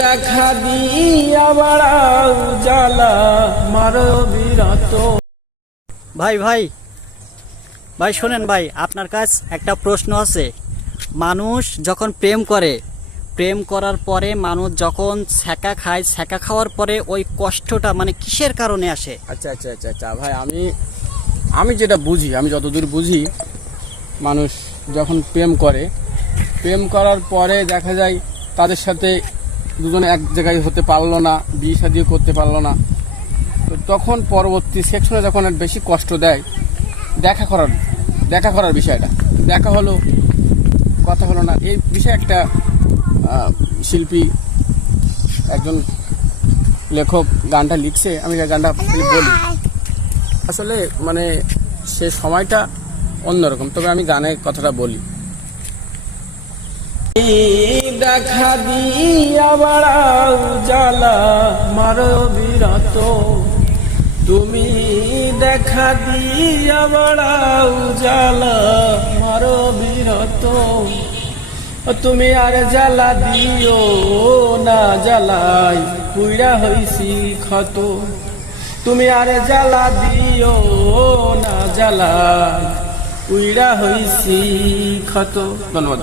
দেখা দিয়া বাড়াও জ্বালা মারো বিরত। ভাই ভাই ভাই শোনেন ভাই, আপনার কাছে একটা প্রশ্ন আছে। মানুষ যখন প্রেম করে, প্রেম করার পরে মানুষ যখন ছ্যাঁকা খায়, ছ্যাঁকা খাওয়ার পরে ওই কষ্টটা মানে কিসের কারণে আসে? আচ্ছা আচ্ছা আচ্ছা আচ্ছা ভাই, আমি যেটা বুঝি, আমি যতদূর বুঝি, মানুষ যখন প্রেম করে, প্রেম করার পরে দেখা যায় তাদের সাথে দুজনে এক জায়গায় হতে পারলো না, বিয়ে শাদিও করতে পারলো না, তো তখন পরবর্তী সেকশনে যখন বেশি কষ্ট দেয় দেখা করার বিষয়টা, দেখা হলো কথা হলো না, এই বিষয়ে একটা শিল্পী, একজন লেখক গানটা লিখছে। আমি গানটা বলি, আসলে মানে সে সময়টা অন্যরকম, তবে আমি গানের কথাটা বলি। দেখা দিয়া বাড়াও জ্বালা মারো বিরত, তুমি দেখা দিয়া বাড়াও জ্বালা মারো বিরত, তুমি আর জ্বালা দিও না, জ্বালাই পুইরা হইছি ক্ষত, তুমি আর জ্বালা দিও না, জ্বালাই পুইরা হইছি ক্ষত। ধন্যবাদ।